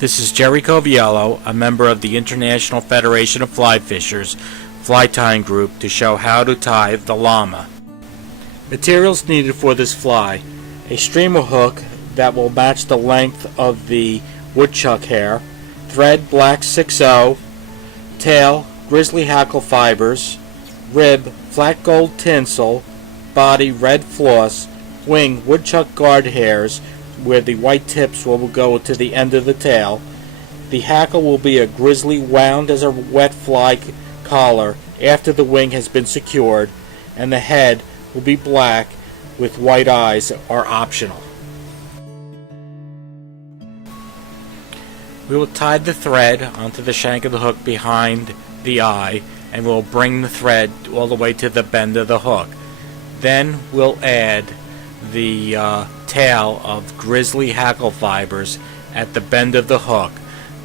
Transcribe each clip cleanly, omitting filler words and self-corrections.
This is Jerry Coviello, a member of the International Federation of Fly Fishers fly tying group, to show how to tie the llama. Materials needed for this fly: a streamer hook that will match the length of the woodchuck hair, thread black 6/0, tail grizzly hackle fibers, rib flat gold tinsel, body red floss, wing woodchuck guard hairs where the white tips will go to the end of the tail. The hackle will be a grizzly wound as a wet fly collar after the wing has been secured, and the head will be black with white eyes are optional. We will tie the thread onto the shank of the hook behind the eye, and we'll bring the thread all the way to the bend of the hook. Then we'll add the tail of grizzly hackle fibers at the bend of the hook.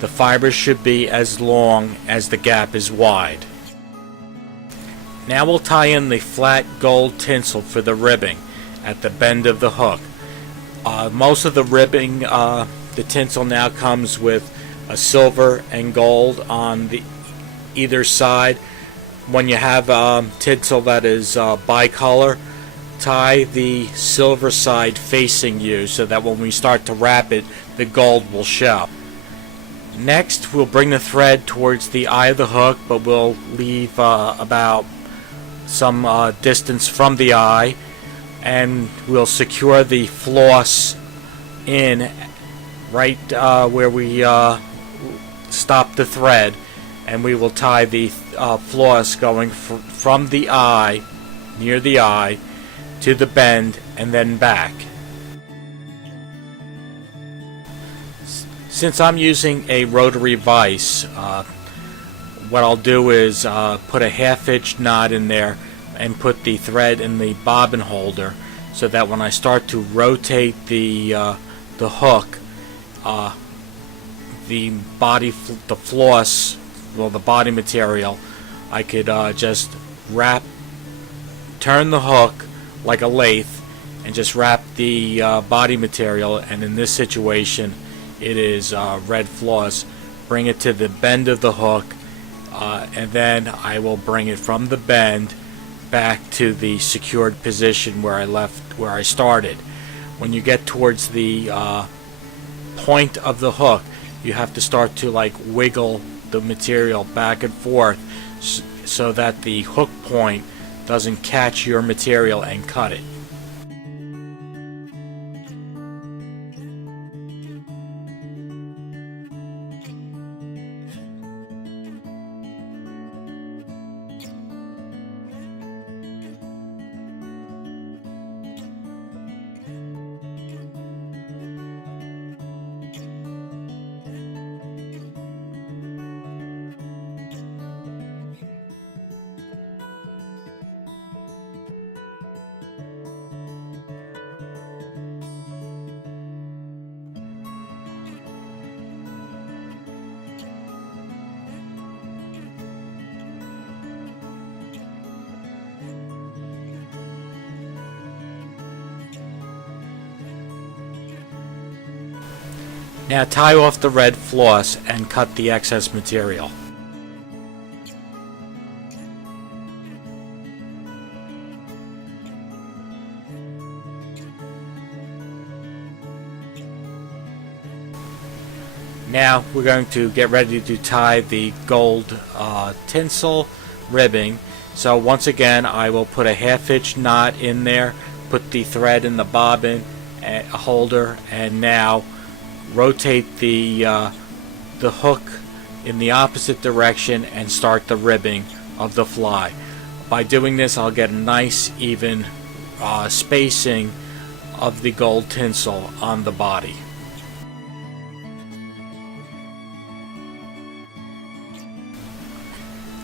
The fibers should be as long as the gap is wide. Now we'll tie in the flat gold tinsel for the ribbing at the bend of the hook. Most of the ribbing, the tinsel now comes with a silver and gold on the either side. When you have tinsel that is bicolor, tie the silver side facing you so that when we start to wrap it, the gold will show. Next, we'll bring the thread towards the eye of the hook, but we'll leave about some distance from the eye, and we'll secure the floss in right where we stop the thread, and we will tie the floss going from the eye, near the eye, to the bend and then back. Since I'm using a rotary vise, what I'll do is put a 1/2 inch knot in there and put the thread in the bobbin holder, so that when I start to rotate the hook, the floss, well, the body material, I could just turn the hook like a lathe and just wrap the body material, and in this situation it is red floss. Bring it to the bend of the hook, and then I will bring it from the bend back to the secured position where I started. When you get towards the point of the hook, you have to start to wiggle the material back and forth so that the hook point doesn't catch your material and cut it. Now tie off the red floss and cut the excess material. Now we're going to get ready to tie the gold tinsel ribbing. So once again, I will put a 1/2 inch knot in there, put the thread in the bobbin holder, and now rotate the hook in the opposite direction and start the ribbing of the fly. By doing this, I'll get a nice even spacing of the gold tinsel on the body.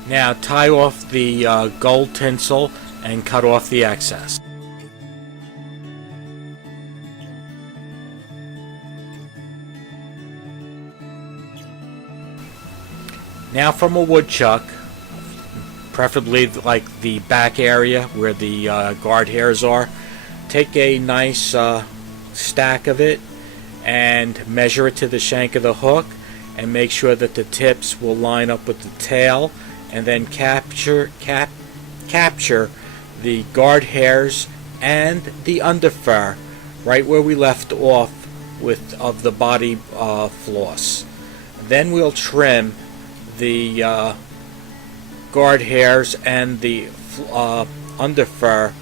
Now tie off the gold tinsel and cut off the excess. Now from a woodchuck, preferably like the back area where the guard hairs are, take a nice stack of it and measure it to the shank of the hook. and make sure that the tips will line up with the tail, and then capture the guard hairs and the underfur right where we left off of the body floss. Then we'll trim the guard hairs and the underfur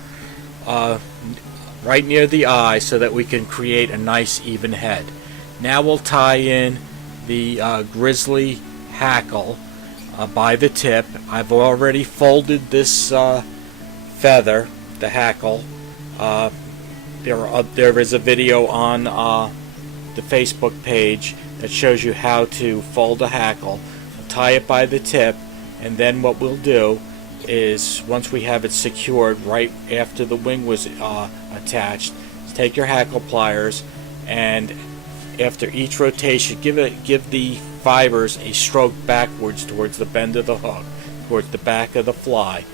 right near the eye so that we can create a nice even head. Now we'll tie in the grizzly hackle by the tip. I've already folded this feather, the hackle. There is a video on the Facebook page that shows you how to fold a hackle. Tie it by the tip, and then what we'll do is, once we have it secured right after the wing was attached, take your hackle pliers, and after each rotation give the fibers a stroke backwards towards the bend of the hook, towards the back of the fly,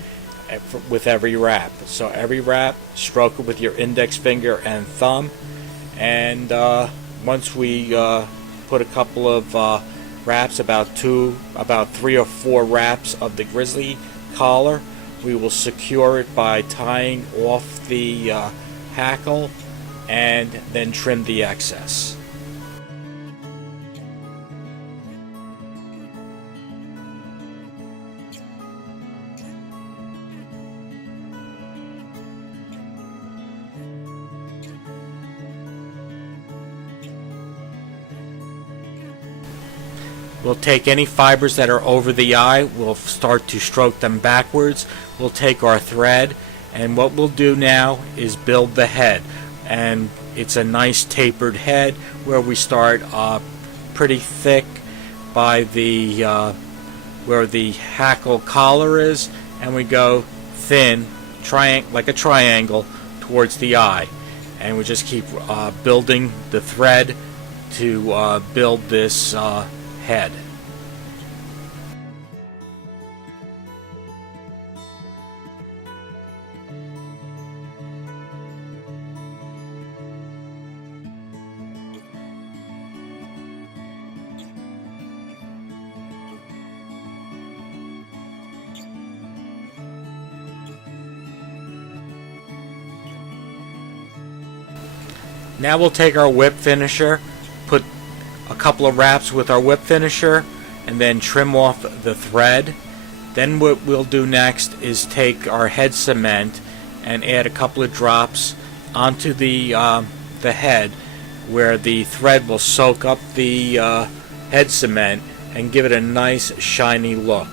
with every wrap. So every wrap, stroke it with your index finger and thumb, and once we put a couple of wraps, about 3 or 4 wraps of the grizzly collar, we will secure it by tying off the hackle and then trim the excess. We'll take any fibers that are over the eye, we'll start to stroke them backwards. We'll take our thread, and what we'll do now is build the head. And it's a nice tapered head where we start pretty thick by the where the hackle collar is, and we go thin, like a triangle, towards the eye. And we just keep building the thread to build this head. Now we'll take our whip finisher, put a couple of wraps with our whip finisher, and then trim off the thread. Then what we'll do next is take our head cement and add a couple of drops onto the head, where the thread will soak up the head cement and give it a nice shiny look.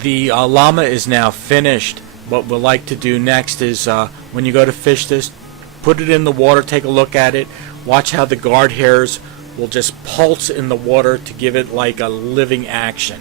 The llama is now finished. What we'll like to do next is, when you go to fish this, put it in the water, take a look at it, watch how the guard hairs will just pulse in the water to give it like a living action.